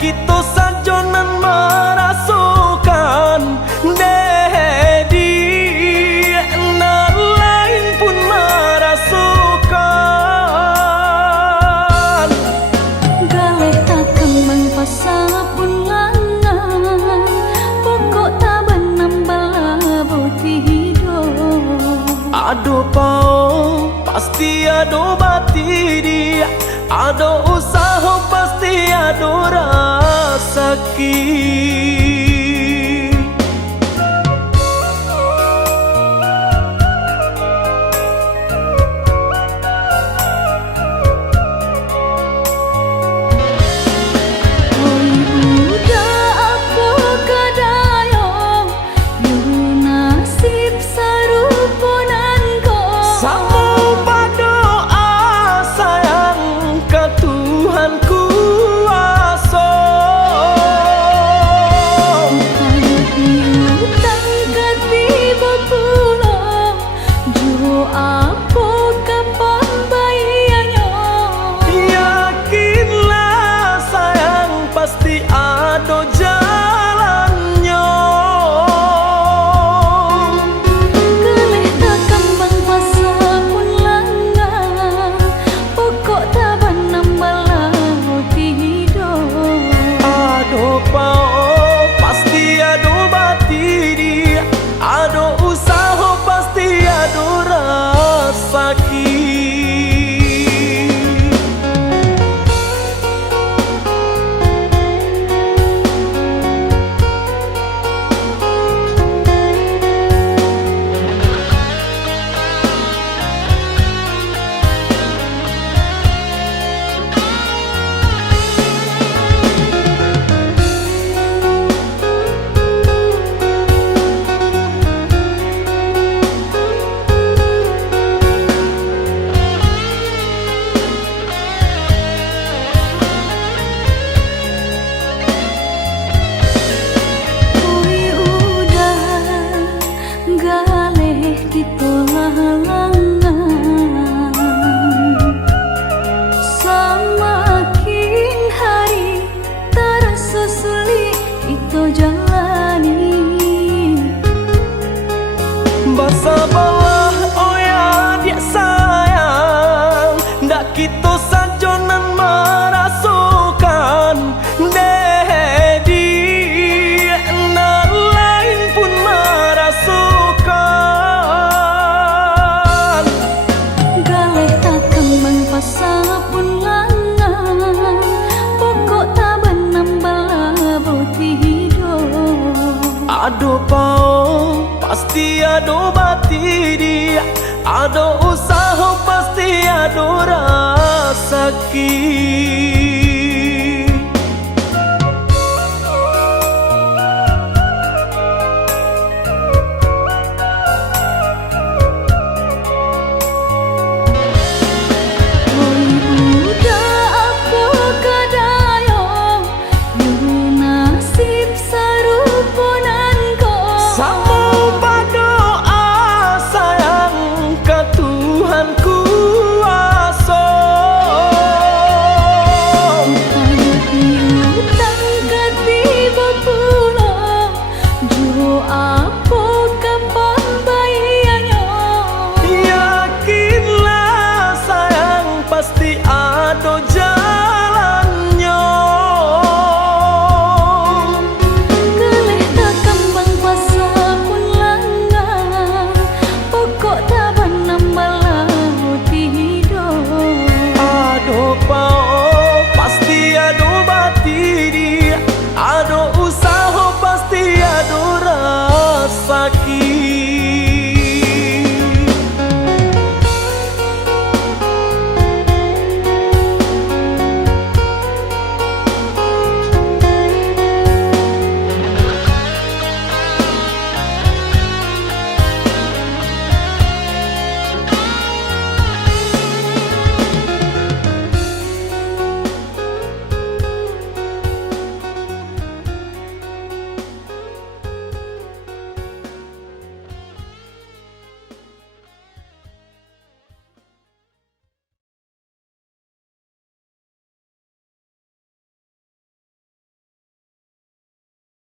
kita sajonan merasukan Dedi nan lain pun merasukan Galeh tak kembang pasal pun langan pokok tak benambal boti hidup Ado pao pasti ado bati dia Ado usaha pasti ado rasaki Bersabarlah oh ya dia sayang Dak kita sajonan merasukan Dedi nan lain pun merasukan Galeh tak kembang pasal pun langan pokok tak benambal boti hidup Ado pao pasti ado bati dia Ado usaha pasti ado rasaki